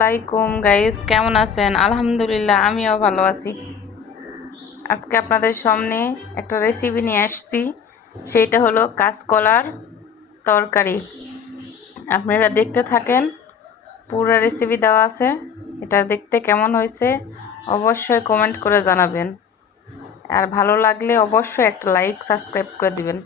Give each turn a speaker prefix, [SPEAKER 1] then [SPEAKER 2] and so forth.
[SPEAKER 1] আসসালামাইকুম গাইস কেমন আছেন? আলহামদুলিল্লাহ, আমিও ভালো আছি। আজকে আপনাদের সামনে একটা রেসিপি নিয়ে আসছি। সেইটা হলো কাঁচকলার তরকারি। আপনারা দেখতে থাকেন, পুরো রেসিপি দেওয়া আছে। এটা দেখতে কেমন হয়েছে, অবশ্যই কমেন্ট করে জানাবেন। আর ভালো লাগলে অবশ্যই একটা লাইক সাবস্ক্রাইব করে দিবেন।